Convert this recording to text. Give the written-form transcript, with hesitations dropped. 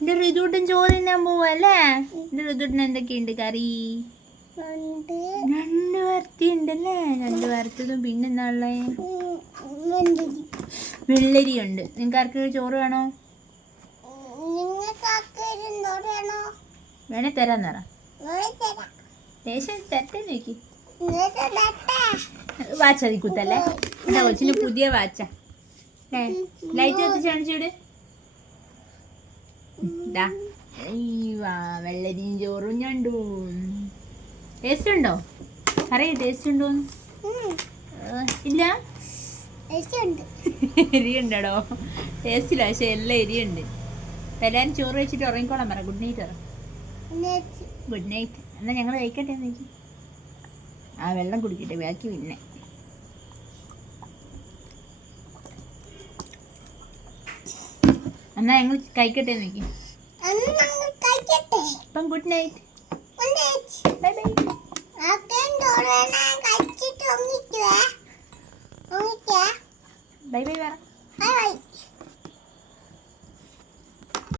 എന്റെ ഋതുട്ടൻ ചോറ് തിന്നാൻ പോവല്ലേ? എന്റെ ഋതുട്ടൻ എന്തൊക്കെയുണ്ട് കറി? ഞണ്ട് വറുത്തിയുണ്ടല്ലേ? ഞണ്ട് വറുത്തതും പിന്നെന്താ വെള്ളരി ഉണ്ട്. നിങ്ങൾക്ക് ആർക്കൊരു ചോറ് വേണോ? വേണേ തരാൻ തരാം. ലേശം തരട്ടെ നോക്കി. വാച്ച് അതി കുത്തല്ലേ? എന്താ കൊച്ചിന് പുതിയ വാച്ചാ. ലൈറ്റ് കത്തിച്ച് കാണിച്ചൂട്. വെള്ളരിയും ചോറും ഞണ്ടും. ടേസ്റ്റ് ഉണ്ടോ? അറിയ ടേസ്റ്റ് ഉണ്ടോന്ന്? ഇല്ല, എരിയുണ്ടോ? ടേസ്റ്റില്ല, പക്ഷെ എല്ലാം എരിയുണ്ട്. എല്ലാവരും ചോറ് വെച്ചിട്ട് ഉറങ്ങിക്കോളാൻ പറ. ഗുഡ് നൈറ്റ് പറ. Good night. എന്നാൽ ഞങ്ങൾ കഴിക്കട്ടെ നോക്കി. ആ വെള്ളം കുടിക്കട്ടെ, ബാക്കി പിന്നെ. എന്നാ ഞങ്ങൾ കഴിക്കട്ടെ നോക്കി. അപ്പം good night. Bye bye. Bye bye പറ.